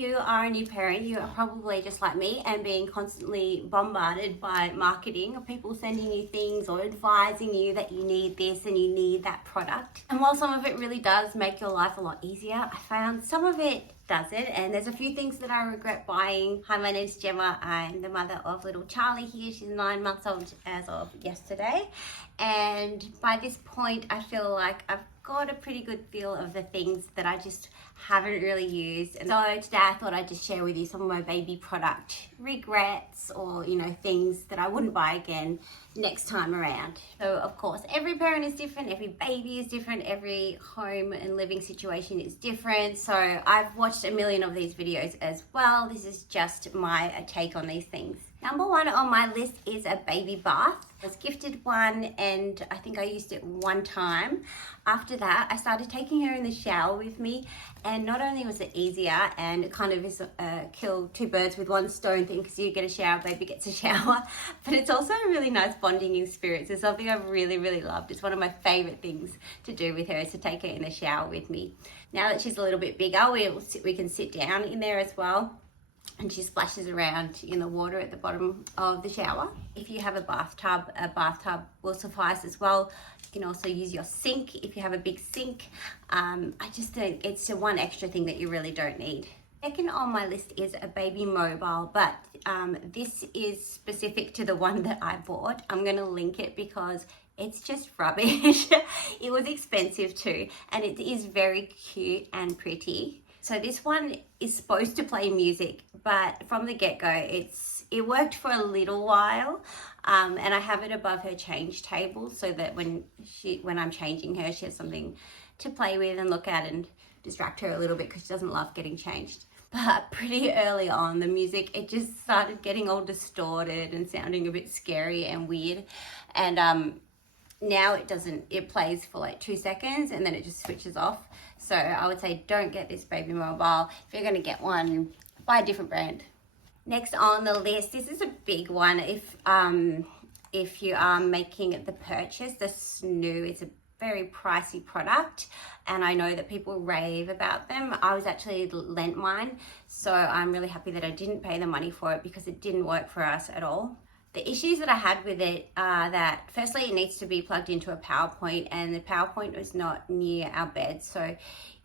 you are a new parent, you are probably just like me and being constantly bombarded by marketing of people sending you things or advising you that you need this and you need that product. And while some of it really does make your life a lot easier, I found some of it doesn't, and there's a few things that I regret buying. Hi, my name's Gemma. I'm the mother of little Charlie here. She's 9 months old as of yesterday, and by this point I feel like I've got a pretty good feel of the things that I just haven't really used. And so today I thought I'd just share with you some of my baby product regrets, or things that I wouldn't buy again next time around. So of course every parent is different, every baby is different, every home and living situation is different. So I've watched a million of these videos as well. This is just my take on these things. Number one on my list is a baby bath. I was gifted one and I think I used it one time. After that, I started taking her in the shower with me, and not only was it easier, and it kind of is kill two birds with one stone thing, because you get a shower, baby gets a shower, but it's also a really nice bonding experience. It's something I've really, really loved. It's one of my favorite things to do with her, is to take her in the shower with me. Now that she's a little bit bigger, we can sit down in there as well. And she splashes around in the water at the bottom of the shower. If you have a bathtub will suffice as well. You can also use your sink if you have a big sink. I just think it's the one extra thing that you really don't need. Second on my list is a baby mobile, but this is specific to the one that I bought. I'm going to link it because it's just rubbish. It was expensive too, and it is very cute and pretty. So this one is supposed to play music, but from the get-go, it worked for a little while, and I have it above her change table so that when I'm changing her, she has something to play with and look at and distract her a little bit, because she doesn't love getting changed. But pretty early on, the music, it just started getting all distorted and sounding a bit scary and weird, and now it plays for like 2 seconds and then it just switches off. So I would say don't get this baby mobile. If you're going to get one, buy a different brand. Next on the list, this is a big one. If you are making the purchase, the Snoo, it's a very pricey product, and I know that people rave about them. I was actually lent mine, so I'm really happy that I didn't pay the money for it, because it didn't work for us at all. The issues that I had with it are that, firstly, it needs to be plugged into a power point, and the power point was not near our bed. So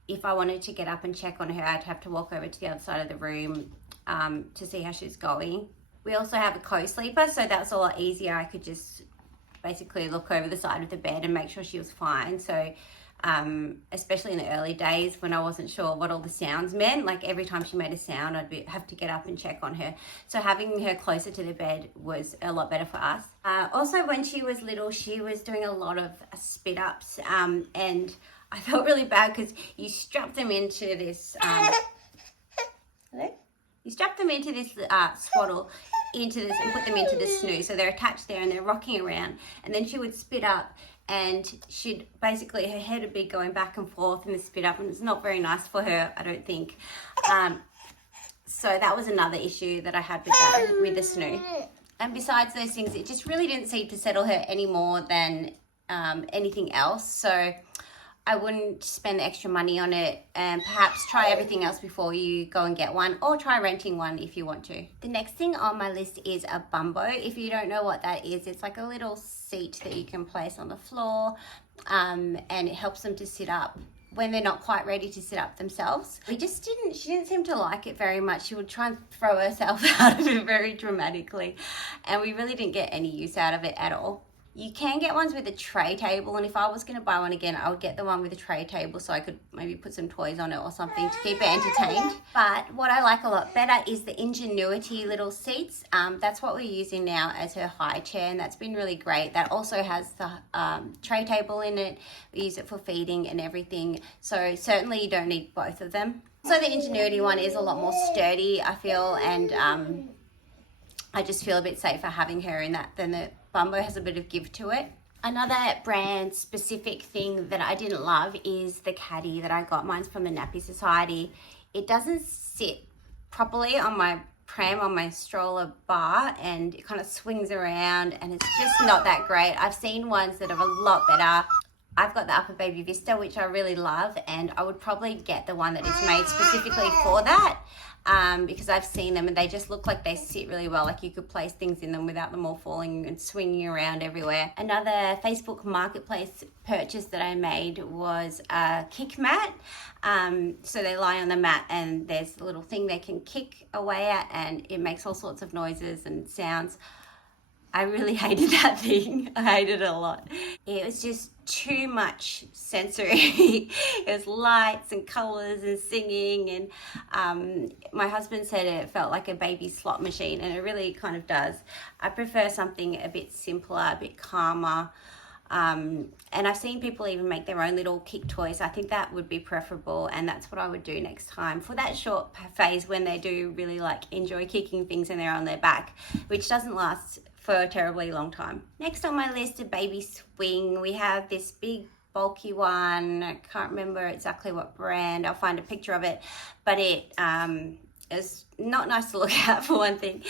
if I wanted to get up and check on her, I'd have to walk over to the other side of the room to see how she's going. We also have a co-sleeper, so that's a lot easier. I could just basically look over the side of the bed and make sure she was fine. So especially in the early days when I wasn't sure what all the sounds meant, like every time she made a sound, have to get up and check on her. So having her closer to the bed was a lot better for us. Also, when she was little, she was doing a lot of spit ups, and I felt really bad because you strap them into this swaddle into this and put them into the Snoo, so they're attached there and they're rocking around, and then she would spit up, and she'd basically, her head would be going back and forth in the spit up, and it's not very nice for her, I don't think. So that was another issue that I had with the Snoo. And besides those things, it just really didn't seem to settle her any more than anything else. So I wouldn't spend the extra money on it, and perhaps try everything else before you go and get one, or try renting one if you want to. The next thing on my list is a Bumbo. If you don't know what that is, it's like a little seat that you can place on the floor, and it helps them to sit up when they're not quite ready to sit up themselves. She didn't seem to like it very much. She would try and throw herself out of it very dramatically, and we really didn't get any use out of it at all. You can get ones with a tray table, and if I was going to buy one again, I would get the one with a tray table so I could maybe put some toys on it or something to keep her entertained. But what I like a lot better is the Ingenuity little seats. That's what we're using now as her high chair, and that's been really great. That also has the tray table in it. We use it for feeding and everything, so certainly you don't need both of them. So the Ingenuity one is a lot more sturdy, I feel, and I just feel a bit safer having her in that than the Bumbo has a bit of give to it. Another brand specific thing that I didn't love is the Caddy that I got. Mine's from the Nappy Society. It doesn't sit properly on my pram, on my stroller bar, and it kind of swings around, and it's just not that great. I've seen ones that are a lot better. I've got the Upper Baby Vista, which I really love, and I would probably get the one that is made specifically for that. because I've seen them and they just look like they sit really well. Like you could place things in them without them all falling and swinging around everywhere. Another Facebook Marketplace purchase that I made was a kick mat. So they lie on the mat and there's a little thing they can kick away at and it makes all sorts of noises and sounds. I really hated that thing. I hated it a lot. It was just too much sensory. It was lights and colours and singing, and my husband said it felt like a baby slot machine, and it really kind of does. I prefer something a bit simpler, a bit calmer. And I've seen people even make their own little kick toys. I think that would be preferable, and that's what I would do next time for that short phase when they do really like enjoy kicking things and they're on their back, which doesn't last for a terribly long time. Next on my list, a baby swing. We have this big bulky one. I can't remember exactly what brand. I'll find a picture of it, but it is not nice to look at for one thing.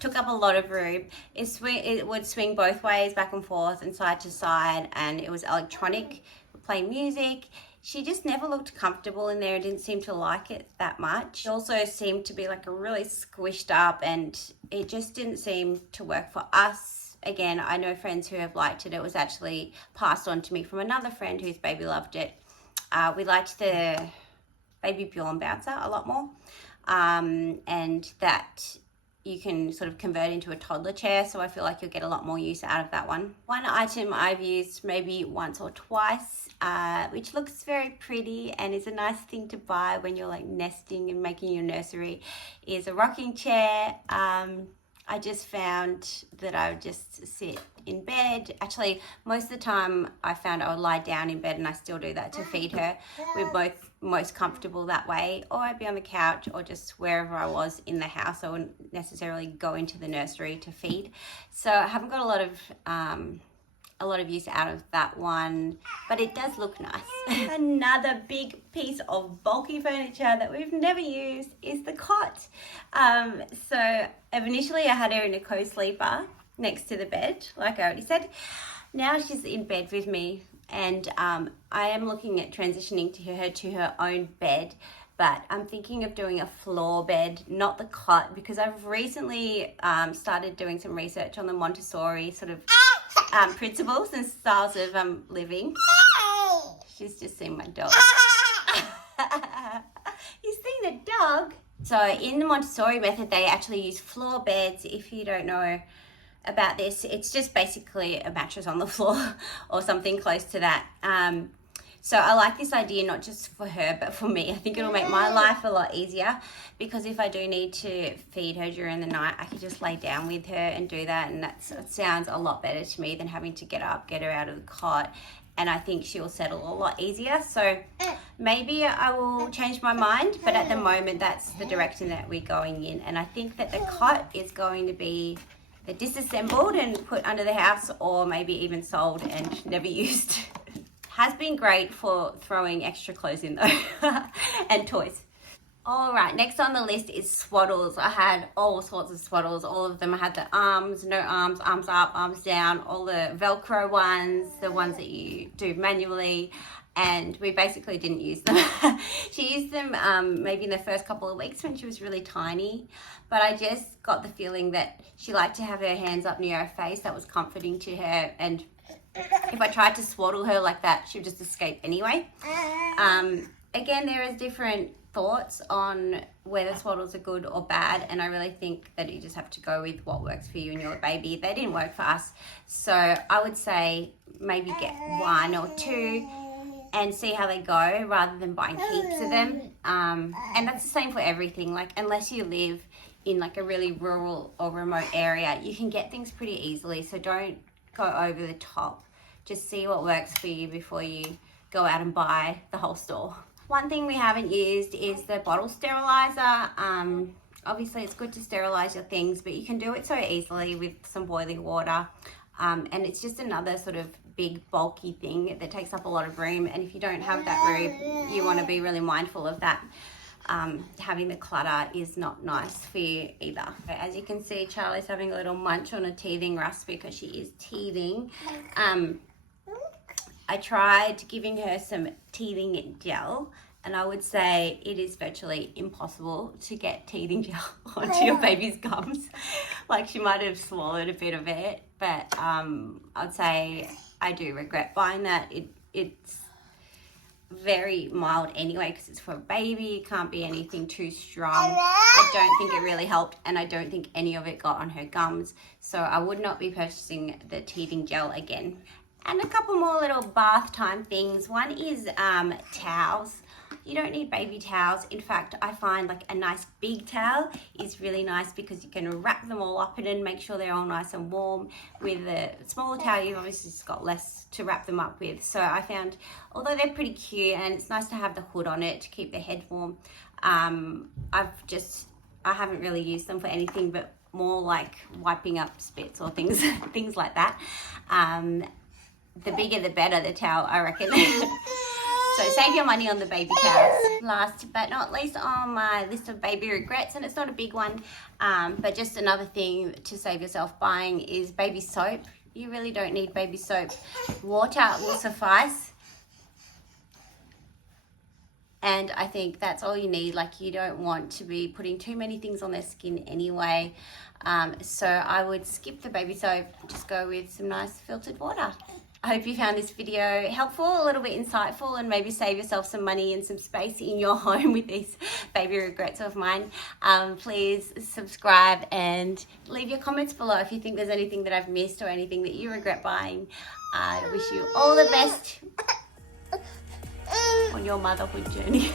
Took up a lot of room. It would swing both ways, back and forth and side to side, and it was electronic, play music. She just never looked comfortable in there and didn't seem to like it that much. It also seemed to be like a really squished up, and it just didn't seem to work for us. Again, I know friends who have liked it. It was actually passed on to me from another friend whose baby loved it. We liked the Baby Bjorn bouncer a lot more, and that you can sort of convert into a toddler chair, so I feel like you'll get a lot more use out of that one. One item I've used maybe once or twice, which looks very pretty and is a nice thing to buy when you're like nesting and making your nursery, is a rocking chair. I just found that I would just sit in bed. Actually, most of the time I found I would lie down in bed, and I still do that to feed her. We're both most comfortable that way, or I'd be on the couch or just wherever I was in the house. I wouldn't necessarily go into the nursery to feed. So I haven't got a lot of use out of that one, but it does look nice. Another big piece of bulky furniture that we've never used is the cot. So initially I had her in a co-sleeper next to the bed, like I already said. Now she's in bed with me, and I am looking at transitioning to her own bed, but I'm thinking of doing a floor bed, not the cot, because I've recently started doing some research on the Montessori sort of principles and styles of living. She's just seen my dog. You've seen a dog? So in the Montessori method, they actually use floor beds. If you don't know about this, it's just basically a mattress on the floor or something close to that. So I like this idea, not just for her, but for me. I think it'll make my life a lot easier, because if I do need to feed her during the night, I can just lay down with her and do that. And that sounds a lot better to me than having to get up, get her out of the cot. And I think she'll settle a lot easier. So maybe I will change my mind, but at the moment, that's the direction that we're going in. And I think that the cot is going to be disassembled and put under the house, or maybe even sold and never used. Has been great for throwing extra clothes in though, and toys. All right, next on the list is Swaddles. I had all sorts of Swaddles, all of them. I had the arms, no arms, arms up, arms down, all the Velcro ones, the ones that you do manually, and we basically didn't use them. She used them maybe in the first couple of weeks when she was really tiny, but I just got the feeling that she liked to have her hands up near her face. That was comforting to her, and if I tried to swaddle her like that, she would just escape anyway. Again, there is different thoughts on whether swaddles are good or bad, and I really think that you just have to go with what works for you and your baby. They didn't work for us, so I would say maybe get one or two and see how they go, rather than buying heaps of them. And that's the same for everything. Like, unless you live in like a really rural or remote area, you can get things pretty easily, so don't go over the top. Just see what works for you before you go out and buy the whole store. One thing we haven't used is the bottle steriliser. Obviously it's good to sterilize your things, but you can do it so easily with some boiling water. And it's just another sort of big bulky thing that takes up a lot of room. And if you don't have that room, you want to be really mindful of that. Having the clutter is not nice for you either. As you can see, Charlie's having a little munch on a teething Russ because she is teething. I tried giving her some teething gel, And I would say it is virtually impossible to get teething gel onto your baby's gums. Like, she might have swallowed a bit of it, but I'd say I do regret buying that. It's very mild anyway because it's for a baby. It can't be anything too strong. I don't think it really helped, and I don't think any of it got on her gums. So I would not be purchasing the teething gel again. And a couple more little bath time things. One is towels. You don't need baby towels. In fact, I find like a nice big towel is really nice because you can wrap them all up in it and make sure they're all nice and warm. With a smaller towel, you've obviously just got less to wrap them up with. So I found, although they're pretty cute and it's nice to have the hood on it to keep the head warm, I haven't really used them for anything but more like wiping up spits or things like that. The bigger the better, the towel, I reckon. So save your money on the baby towels. Last but not least on my list of baby regrets, and it's not a big one, but just another thing to save yourself buying is baby soap. You really don't need baby soap. Water will suffice. And I think that's all you need. Like, you don't want to be putting too many things on their skin anyway. So I would skip the baby soap, just go with some nice filtered water. I hope you found this video helpful, a little bit insightful, and maybe save yourself some money and some space in your home with these baby regrets of mine. Please subscribe and leave your comments below if you think there's anything that I've missed or anything that you regret buying. I wish you all the best on your motherhood journey.